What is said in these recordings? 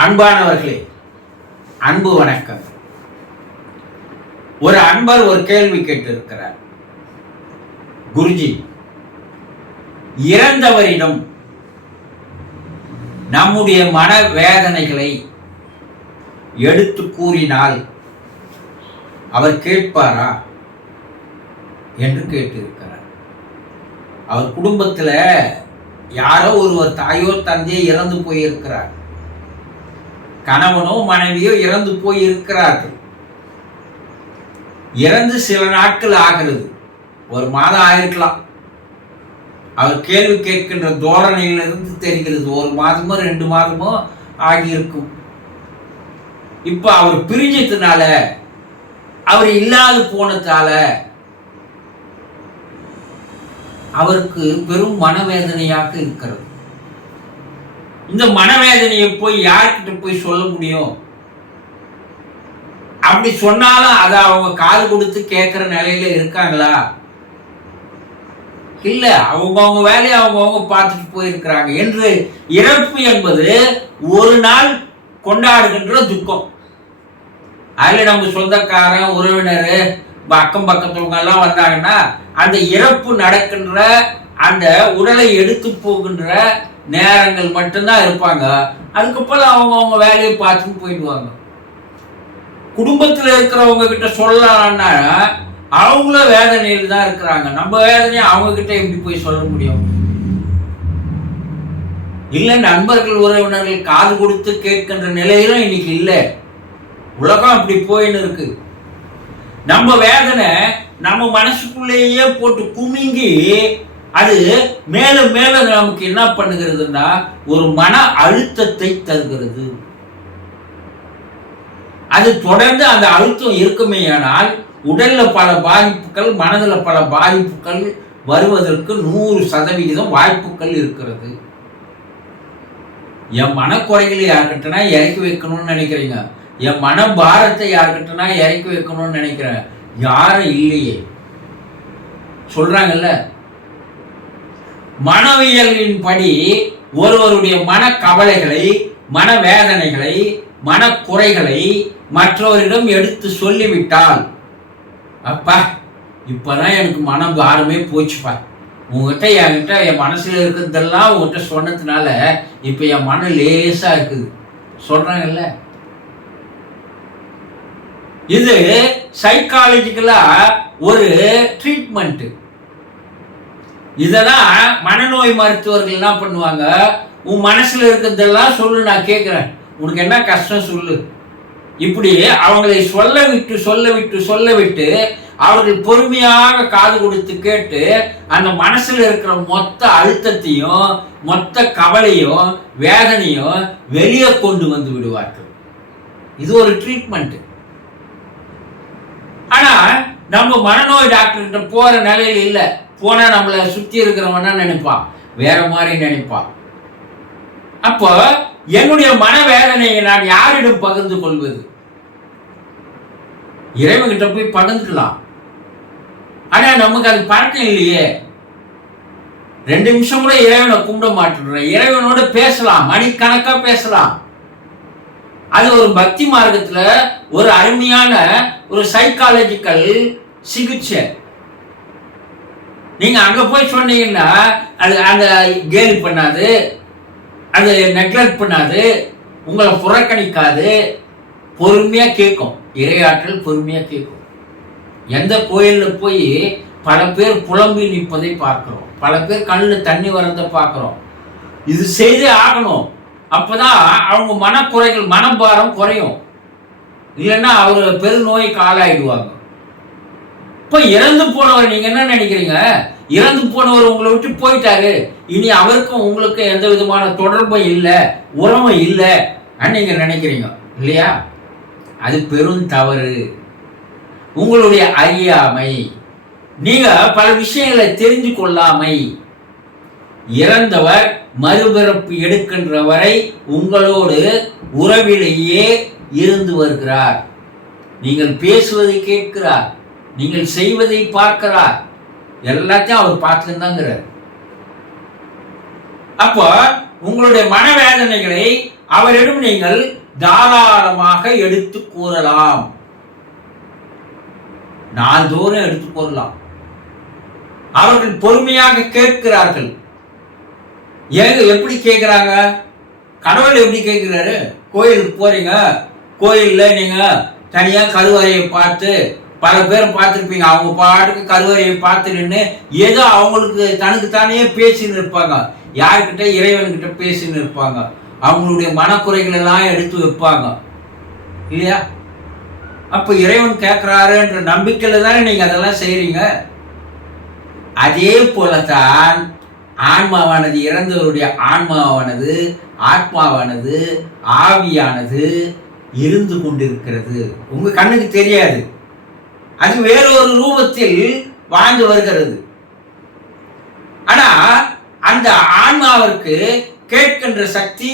அன்பானவர்களே, அன்பு வணக்கம். ஒரு அன்பர் ஒரு கேள்வி கேட்டிருக்கிறார். குருஜி, இறந்தவரிடம் நம்முடைய மன வேதனைகளை எடுத்து கூறினால் அவர் கேட்பாரா என்று கேட்டிருக்கிறார். அவர் குடும்பத்தில் யாரோ ஒருவர் தாயோ தந்தையோ இறந்து போயிருக்கிறார், கணவனோ மனைவியோ இறந்து போயிருக்கிறார்கள். இறந்து சில நாட்கள் ஆகிறது, ஒரு மாதம் ஆயிருக்கலாம். அவர் கேள்வி கேட்கின்ற தோரணையிலிருந்து தெரிகிறது, ஒரு மாதமோ 2 மாதமோ ஆகியிருக்கும். இப்ப அவர் பிரிஞ்சதுனால, அவர் இல்லாது போனதால அவருக்கு பெரும் மனவேதனையாக இருக்கிறது. இந்த மனவேதனையை போய் யார்கிட்ட போய் சொல்ல முடியும்? அப்படி சொன்னாலும் அதை அவங்க காது கொடுத்து கேட்கிற நிலையில இருக்காங்களா? இல்ல, அவங்கவுங்க வேலையை அவங்கவுங்க பார்த்துட்டு போயிருக்கிறாங்க. என்று இறப்பு என்பது ஒரு நாள் கொண்டாடுகின்ற துக்கம். அதுல நம்ம சொந்தக்காரன், உறவினர், அக்கம் பக்கத்தவங்க எல்லாம் வந்தாங்கன்னா அந்த இறப்பு நடக்கின்ற, அந்த உடலை எடுத்து போகின்ற நேரங்கள் மட்டும்தான் இருப்பாங்க. அதுக்கப்புறம் அவங்கவுங்க வேலையை பார்த்துட்டு போயிடுவாங்க. குடும்பத்தில் இருக்கிறவங்க கிட்ட சொல்லலாம்னா அவங்களும் வேதனையில் தான் இருக்கிறாங்க. நம்ம வேதனையை அவங்க கிட்ட எப்படி போய் சொல்ல முடியும்? இல்லை, நண்பர்கள் உறவினர்கள் காது கொடுத்து கேட்கின்ற நிலையிலும் இன்னைக்கு இல்லை. உலகம் அப்படி போயின்னு இருக்கு. நம்ம வேதனை நம்ம மனசுக்குள்ளேயே போட்டு குமிங்கி அது மேலும் மேலும் நமக்கு என்ன பண்ணுகிறதுன்னா ஒரு மன அழுத்தத்தை தருகிறது. அது தொடர்ந்து அந்த அழுத்தம் இருக்குமேயானால் உடல்ல பல பாதிப்புகள், மனதில் பல பாதிப்புகள் வருவதற்கு 100% வாய்ப்புகள் இருக்கிறது. என் மனக்குறைகளை யார்கிட்டனா இறக்கி வைக்கணும்னு நினைக்கிறீங்க, என் மன பாரத்தை யார்கிட்டனா இறக்கி வைக்கணும்னு நினைக்கிறேன். யாரும் இல்லையே. சொல்றாங்கல்ல, மனவியலின் படி ஒருவருடைய மன கவலைகளை, மன வேதனைகளை, மனக்குறைகளை மற்றவரிடம் எடுத்து சொல்லிவிட்டால், அப்பா இப்பதான் எனக்கு மன பாரமே போச்சுப்பா, உங்ககிட்ட என்கிட்ட என் மனசுல இருக்கிறதெல்லாம் உங்ககிட்ட சொன்னதுனால இப்ப என் மனம் லேசா இருக்குது சொல்றாங்கல்ல. இது சைக்காலஜிக்கலா ஒரு ட்ரீட்மெண்ட். இதெல்லாம் மனநோய் மருத்துவர்கள் என்ன பண்ணுவாங்க, உன் மனசுல இருக்கிறதெல்லாம் சொல்லு, நான் கேட்கிறேன், உனக்கு என்ன கஷ்டம் சொல்லு. இப்படி அவங்களை சொல்ல விட்டு அவர்கள் பொறுமையாக காது கொடுத்து கேட்டு அந்த மனசுல இருக்கிற மொத்த அழுத்தத்தையும் மொத்த கவலையும் வேதனையும் வெளியே கொண்டு வந்து விடுவார்கள். இது ஒரு ட்ரீட்மெண்ட். ஆனா நம்ம மனநோய் டாக்டர் கிட்ட போற நிலையில இல்ல. போனா நம்மளை சுத்தி இருக்கிறவனா நினைப்பான், வேற மாதிரி நினைப்பான். அப்போ என்னுடைய மனவேதனையை நான் யாரிடம் பகிர்ந்து கொள்வது? இறைவன்கிட்ட போய் பகிர்ந்துக்கலாம். ஆனா நமக்கு அது பழக்கம் இல்லையே. 2 நிமிஷம் கூட இறைவனை கும்பிட மாட்டேன். இறைவனோட பேசலாம், மணிக்கணக்கா பேசலாம். அது ஒரு பக்தி மார்க்கத்துல ஒரு அருமையான ஒரு சைக்காலஜிக்கல் சிகிச்சை. நீங்க அங்க போய் சொன்னீங்கன்னா அது அந்த கேலி பண்ணாது, அது நெக்லெக்ட் பண்ணாது, உங்களை புறக்கணிக்காது, பொறுமையா கேட்கும். இறையாற்றல் பொறுமையா கேட்கும். எந்த கோயில்ல போய் பல பேர் புலம்பி நிற்பதை பார்க்கிறோம், பல பேர் கண்ணில் தண்ணி வரதை பார்க்கிறோம். இது செய்தே ஆகணும். அப்பதான் அவங்க மனக்குறைகள், மனபாரம் குறையும். இல்லைன்னா அவர் பெருநோய்க்கு ஆளாயிடுவாங்க. இப்ப இறந்து போனவர் நீங்க என்ன நினைக்கிறீங்க? இறந்து போனவர் உங்களை விட்டு போயிட்டாரு, இனி அவருக்கும் உங்களுக்கும் எந்த விதமான தொடர்பும் இல்லை, உறவும் இல்லை நீங்க நினைக்கிறீங்க இல்லையா? அது பெரும் தவறு. உங்களுடைய அறியாமை, நீங்க பல விஷயங்களை தெரிஞ்சு கொள்ளாமை. இறந்தவர் மறுபிறப்பு எடுக்கின்ற வரை உங்களோடு உறவிலேயே இருந்து வருகிறார். நீங்கள் பேசுவதை கேட்கிறார், நீங்கள் செய்வதை பார்க்கிறார், எல்லாத்தையும் அவர் பார்த்துன்னு தாங்கிறார். அப்போ உங்களுடைய மனவேதனைகளை அவரிடம் நீங்கள் தாராளமாக எடுத்து கூறலாம். நாள்தோறும் எடுத்து கூறலாம். அவர்கள் பொறுமையாக கேட்கிறார்கள். எப்படி கேட்கிறாங்க? கடவுள் எப்படி கேட்கிறாரு? கோயிலுக்கு போறீங்க, கோயில்ல நீங்க தனியா கருவறையை பார்த்து, பல பேர் பார்த்துருப்பீங்க, அவங்க பாட்டுக்கு கருவறையை பார்த்து நின்று ஏதோ அவங்களுக்கு தனக்குத்தானே பேசின்னு இருப்பாங்க. யாருக்கிட்ட? இறைவன்கிட்ட பேசின்னு இருப்பாங்க. அவங்களுடைய மனக்குறைகள் எல்லாம் எடுத்து வைப்பாங்க இல்லையா? அப்ப இறைவன் கேட்கிறாருன்ற நம்பிக்கையில தானே நீங்க அதெல்லாம் செய்றீங்க. அதே போலத்தான் ஆன்மாவானது, இறந்தவருடைய ஆன்மாவானது, ஆத்மாவானது, ஆவியானது இருந்து கொண்டிருக்கிறது. உங்க கண்ணுக்கு தெரியாது. அது வேறொரு ரூபத்தில் வாழ்ந்து வருகிறது. ஆனா அந்த ஆன்மாவிற்கு கேட்கின்ற சக்தி,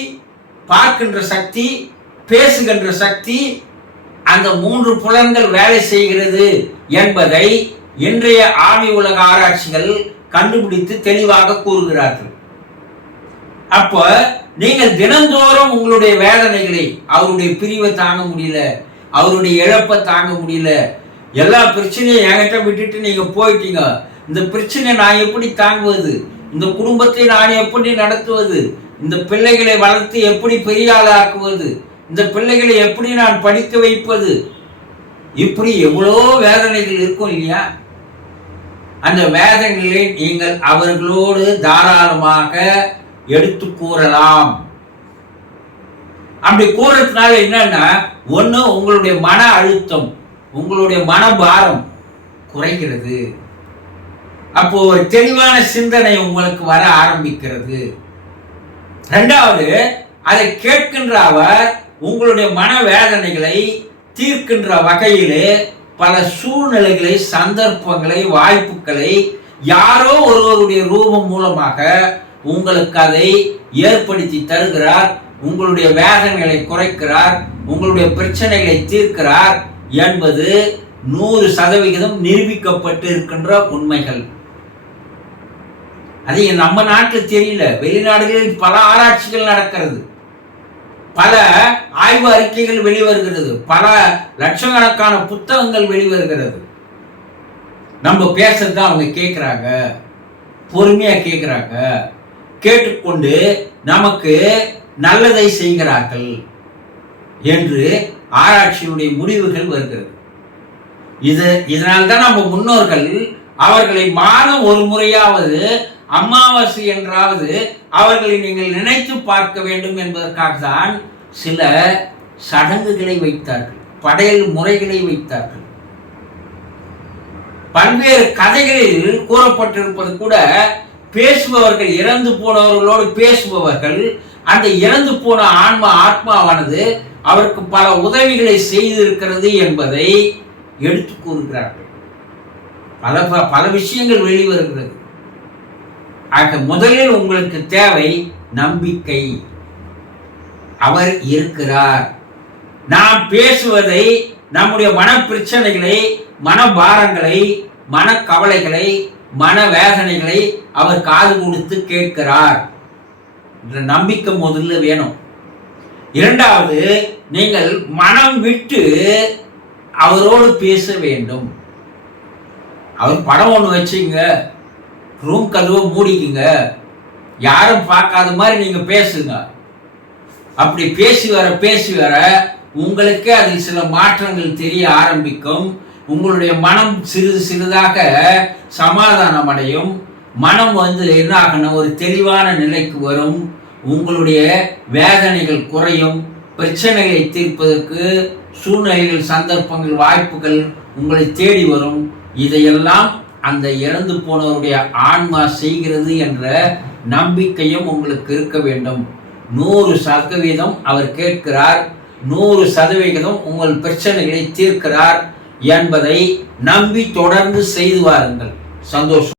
பார்க்கின்ற சக்தி, பேசுகின்ற சக்தி, அந்த 3 புலன்கள் வேலை செய்கிறது என்பதை இன்றைய ஆவி உலக ஆராய்ச்சிகள் கண்டுபிடித்து தெளிவாக கூறுகிறார்கள். அப்ப நீங்கள் தினந்தோறும் உங்களுடைய வேதனைகளை, அவருடைய பிரிவை தாங்க முடியல, அவருடைய இழப்பை தாங்க முடியல, எல்லா பிரச்சனையும் என்கிட்ட விட்டுட்டு நீங்க போயிட்டீங்க, இந்த பிரச்சனையை நான் எப்படி தாங்குவது, இந்த குடும்பத்தை நான் எப்படி நடத்துவது, இந்த பிள்ளைகளை வளர்த்து எப்படி பெரிய ஆளாக்குவது, இந்த பிள்ளைகளை எப்படி நான் படிக்க வைப்பது, இப்படி எவ்வளோ வேதனைகள் இருக்கும் இல்லையா? அந்த வேதனைகளை நீங்கள் அவர்களோடு தாராளமாக எடுத்து கூறலாம். அப்படி கூறதுனால என்னன்னா, ஒண்ணு உங்களுடைய மன அழுத்தம், உங்களுடைய மனபாரம் குறைகிறது. அப்போ ஒரு தெளிவான சிந்தனை உங்களுக்கு வர ஆரம்பிக்கிறது. இரண்டாவது, அதை கேட்கின்ற அவர் உங்களுடைய மனவேதனைகளை தீர்க்கின்ற வகையிலே பல சூழ்நிலைகளை, சந்தர்ப்பங்களை, வாய்ப்புகளை யாரோ ஒருவருடைய ரூபம் மூலமாக உங்களுக்கு அதை ஏற்படுத்தி தருகிறார். உங்களுடைய வேதனைகளை குறைக்கிறார், உங்களுடைய பிரச்சனைகளை தீர்க்கிறார் என்பது 100% நிரூபிக்கப்பட்டு இருக்கின்ற உண்மைகள். அது நம்ம நாட்டில் தெரியல, வெளிநாடுகளில் பல ஆராய்ச்சிகள் நடக்கிறது, பல ஆய்வு அறிக்கைகள் வெளிவருகிறது, பல லட்சக்கணக்கான புத்தகங்கள் வெளிவருகிறது. நம்ம பேசுறது அவங்க கேட்கிறாங்க, பொறுமையா கேட்கிறாங்க, கேட்டுக்கொண்டு நமக்கு நல்லதை செய்கிறார்கள் என்று ஆராய்ச்சியுடைய முடிவுகள் வருகிறது. இதனால்தான் நம்ம முன்னோர்கள் அவர்களை மாதம் ஒரு முறையாவது, அமாவாசை என்றாவது அவர்களை நீங்கள் நினைத்து பார்க்க வேண்டும் என்பதற்காக தான் சில சடங்குகளை வைத்தார்கள், படையல் முறைகளை வைத்தார்கள். பல்வேறு கதைகளில் கூறப்பட்டிருப்பது கூட, பேசுபவர்கள், இறந்து போனவர்களோடு பேசுபவர்கள், அந்த இறந்து போன ஆத்மாவானது அவருக்கு பல உதவிகளை செய்திருக்கிறது என்பதை எடுத்து கூறுகிறார்கள். பல விஷயங்கள் வெளிவருகிறது. ஆக முதலில் உங்களுக்கு தேவை நம்பிக்கை. அவர் இருக்கிறார். நாம் பேசுவதை, நம்முடைய மன பிரச்சனைகளை, மனபாரங்களை, மனக்கவலைகளை, மனவேதனைகளை அவர் காது கொடுத்து கேட்கிறார் என்ற நம்பிக்கை முதல்ல வேணும். இரண்டாவது, நீங்கள் மனம் விட்டு அவரோடு பேச வேண்டும். அவர் படம் ஒன்று வச்சுங்க, ரூம் கதவை மூடிக்குங்க, யாரும் பார்க்காத மாதிரி நீங்க பேசுங்க. அப்படி பேசி வர உங்களுக்கே அதில் சில மாற்றங்கள் தெரிய ஆரம்பிக்கும். உங்களுடைய மனம் சிறிது சிறிதாக சமாதானம் அடையும். மனம் என்ன ஆகணும், ஒரு தெளிவான நிலைக்கு வரும். உங்களுடைய வேதனைகள் குறையும். பிரச்சனைகளை தீர்ப்பதற்கு சூழ்நிலைகள், சந்தர்ப்பங்கள், வாய்ப்புகள் உங்களை தேடி வரும். இதையெல்லாம் அந்த இறந்து போனவருடைய ஆன்மா செய்கிறது என்ற நம்பிக்கையும் உங்களுக்கு இருக்க வேண்டும். 100% அவர் கேட்கிறார், 100% உங்கள் பிரச்சனைகளை தீர்க்கிறார் என்பதை நம்பி தொடர்ந்து செய்து வாருங்கள். சந்தோஷம்.